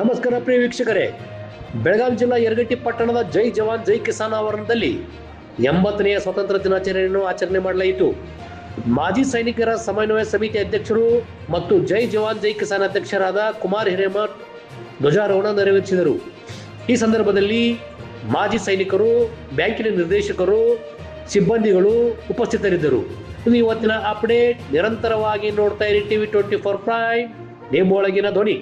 ನಮಸ್ಕಾರ ಪ್ರಿಯ ವೀಕ್ಷಕರೇ, ಬೆಳಗಾವಿ ಜಿಲ್ಲಾ ಯರಗಟ್ಟಿ ಪಟ್ಟಣದ ಜೈ ಜವಾನ್ ಜೈ ಕಿಸಾನ್ ಆವರಣದಲ್ಲಿ 80ನೇ ಸ್ವಾತಂತ್ರ್ಯ ದಿನಾಚರಣೆಯನ್ನು ಆಚರಣೆ ಮಾಡಲಾಯಿತು. ಮಾಜಿ ಸೈನಿಕರ ಸಮನ್ವಯ ಸಮಿತಿ ಅಧ್ಯಕ್ಷರು ಮತ್ತು ಜೈ ಜವಾನ್ ಜೈ ಕಿಸಾನ್ ಅಧ್ಯಕ್ಷರಾದ ಕುಮಾರ್ ಹಿರೇಮಠ್ ಧ್ವಜಾರೋಹಣ ನೆರವೇರಿಸಿದರು. ಈ ಸಂದರ್ಭದಲ್ಲಿ ಮಾಜಿ ಸೈನಿಕರು, ಬ್ಯಾಂಕಿನ ನಿರ್ದೇಶಕರು, ಸಿಬ್ಬಂದಿಗಳು ಉಪಸ್ಥಿತರಿದ್ದರು. ಇದು ಇವತ್ತಿನ ಅಪ್ಡೇಟ್. ನಿರಂತರವಾಗಿ ನೋಡ್ತಾ ಇರಿ ಟಿವಿ 24 ಪ್ರೈಮ್, ನಿಮ್ಮೊಳಗಿನ ಧ್ವನಿ.